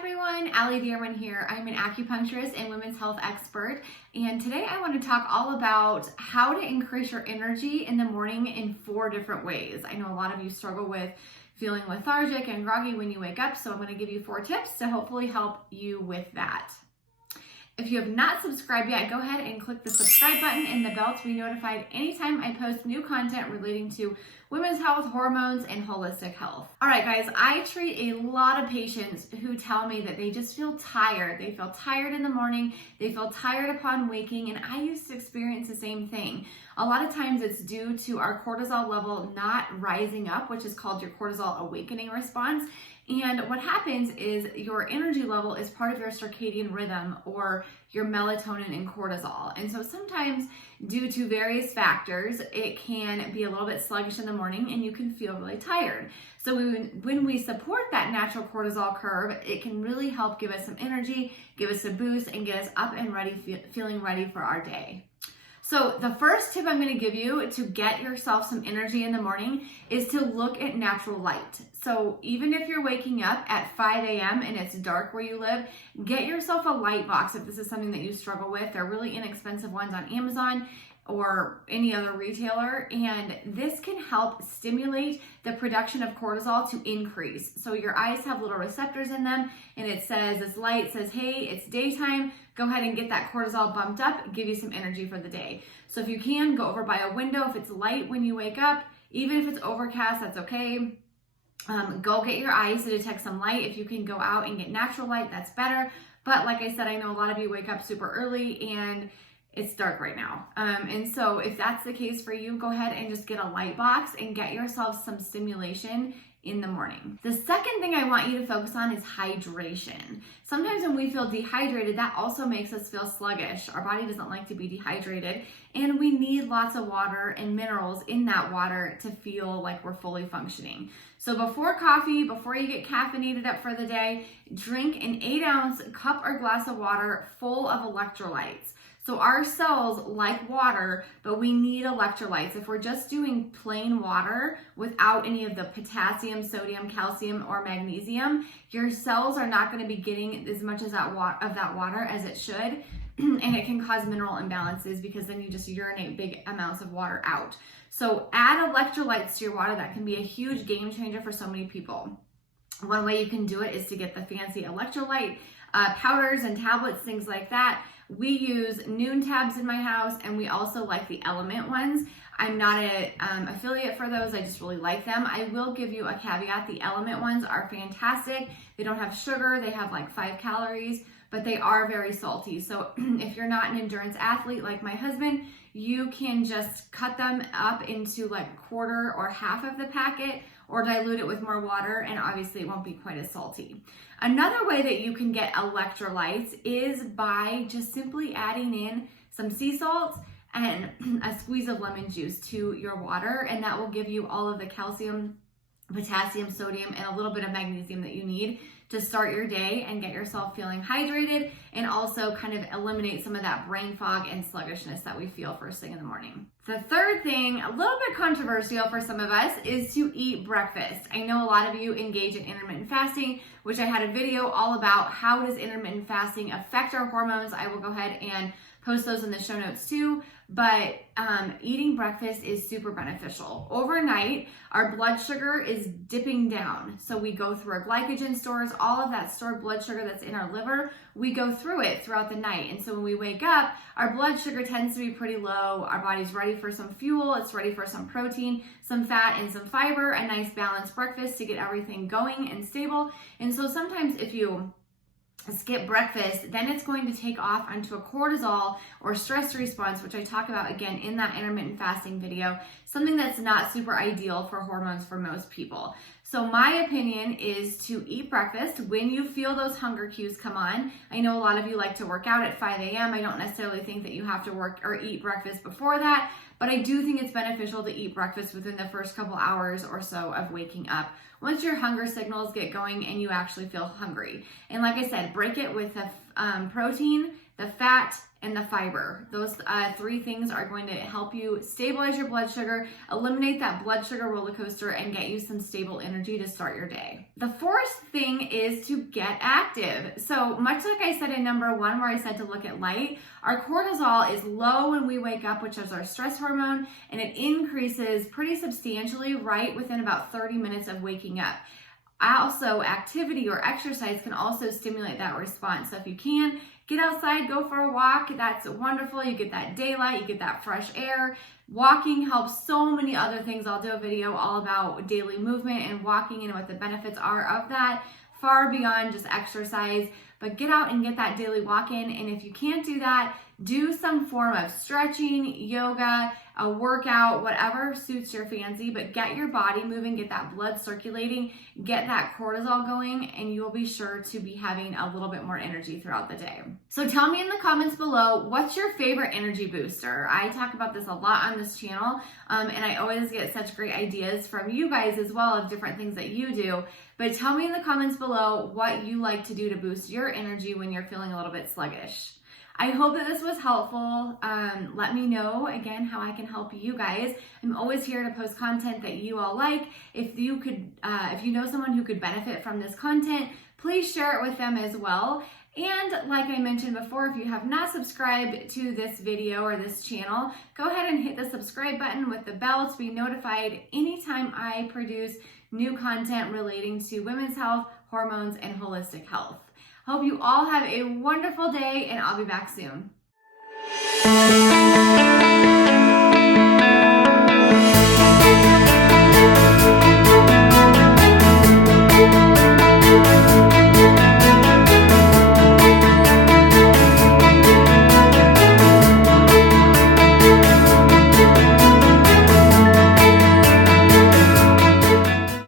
everyone, Damron here. I'm an acupuncturist and women's health expert, and today I want to talk all about how to increase your energy in the morning in 4 different ways. I know a lot of you struggle with feeling lethargic and groggy when you wake up, so I'm going to give you 4 tips to hopefully help you with that. If you have not subscribed yet, go ahead and click the subscribe button and the bell to be notified anytime I post new content relating to women's health, hormones, and holistic health. All right, guys, I treat a lot of patients who tell me that they just feel tired. They feel tired in the morning. They feel tired upon waking, and I used to experience the same thing. A lot of times it's due to our cortisol level not rising up, which is called your cortisol awakening response. And what happens is your energy level is part of your circadian rhythm or your melatonin and cortisol. And so sometimes due to various factors, it can be a little bit sluggish in the morning and you can feel really tired. So when we support that natural cortisol curve, it can really help give us some energy, give us a boost, and get us up and ready, feeling ready for our day. So the first tip I'm going to give you to get yourself some energy in the morning is to look at natural light. So even if you're waking up at 5 a.m. and it's dark where you live, get yourself a light box if this is something that you struggle with. They're really inexpensive ones on Amazon or any other retailer, and this can help stimulate the production of cortisol to increase. So your eyes have little receptors in them, and it says, this light says, hey, it's daytime, go ahead and get that cortisol bumped up, give you some energy for the day. So if you can, go over by a window if it's light when you wake up, even if it's overcast, that's okay. Go get your eyes to detect some light. If you can go out and get natural light, that's better. But like I said, I know a lot of you wake up super early and it's dark right now. And so if that's the case for you, go ahead and just get a light box and get yourself some stimulation in the morning. The second thing I want you to focus on is hydration. Sometimes when we feel dehydrated, that also makes us feel sluggish. Our body doesn't like to be dehydrated, and we need lots of water and minerals in that water to feel like we're fully functioning. So before coffee, before you get caffeinated up for the day, drink an 8-ounce cup or glass of water full of electrolytes. So our cells like water, but we need electrolytes. If we're just doing plain water without any of the potassium, sodium, calcium, or magnesium, your cells are not going to be getting as much as that water as it should, and it can cause mineral imbalances because then you just urinate big amounts of water out. So add electrolytes to your water. That can be a huge game changer for so many people. One way you can do it is to get the fancy electrolyte powders and tablets, things like that. We use Noon tabs in my house, and we also like the Element ones. I'm not an affiliate for those. I just really like them. I will give you a caveat. The Element ones are fantastic. They don't have sugar. They have like 5 calories, but they are very salty. So if you're not an endurance athlete like my husband, you can just cut them up into like a quarter or half of the packet, or dilute it with more water, and obviously it won't be quite as salty. Another way that you can get electrolytes is by just simply adding in some sea salt and a squeeze of lemon juice to your water, and that will give you all of the calcium, potassium, sodium, and a little bit of magnesium that you need to start your day and get yourself feeling hydrated, and also kind of eliminate some of that brain fog and sluggishness that we feel first thing in the morning. The third thing, a little bit controversial for some of us, is to eat breakfast. I know a lot of you engage in intermittent fasting, which I had a video all about how does intermittent fasting affect our hormones. I will go ahead and post those in the show notes too, but eating breakfast is super beneficial. Overnight, our blood sugar is dipping down. So we go through our glycogen stores, all of that stored blood sugar that's in our liver, we go through it throughout the night. And so when we wake up, our blood sugar tends to be pretty low. Our body's ready for some fuel. It's ready for some protein, some fat, and some fiber, a nice balanced breakfast to get everything going and stable. And so sometimes if you skip breakfast, then it's going to take off onto a cortisol or stress response, which I talk about again in that intermittent fasting video, something that's not super ideal for hormones for most people. So my opinion is to eat breakfast when you feel those hunger cues come on. I know a lot of you like to work out at 5 a.m. I don't necessarily think that you have to work or eat breakfast before that, but I do think it's beneficial to eat breakfast within the first couple hours or so of waking up, once your hunger signals get going and you actually feel hungry. And like I said, break it with the protein, the fat, and the fiber. Those three things are going to help you stabilize your blood sugar, eliminate that blood sugar roller coaster, and get you some stable energy to start your day. The fourth thing is to get active. So much like I said in number 1, where I said to look at light, our cortisol is low when we wake up, which is our stress hormone, and it increases pretty substantially right within about 30 minutes of waking up. Also, activity or exercise can also stimulate that response. So if you can, get outside, go for a walk. That's wonderful. You get that daylight, you get that fresh air. Walking helps so many other things. I'll do a video all about daily movement and walking and what the benefits are of that, far beyond just exercise. But get out and get that daily walk in. And if you can't do that, do some form of stretching, yoga, a workout, whatever suits your fancy, but get your body moving, get that blood circulating, get that cortisol going, and you'll be sure to be having a little bit more energy throughout the day. So tell me in the comments below, what's your favorite energy booster? I talk about this a lot on this channel, and I always get such great ideas from you guys as well of different things that you do. But tell me in the comments below what you like to do to boost your energy when you're feeling a little bit sluggish. I hope that this was helpful. Let me know again how I can help you guys. I'm always here to post content that you all like. If you know someone who could benefit from this content, please share it with them as well. And like I mentioned before, if you have not subscribed to this video or this channel, go ahead and hit the subscribe button with the bell to be notified anytime I produce new content relating to women's health, hormones, and holistic health. Hope you all have a wonderful day, and I'll be back soon.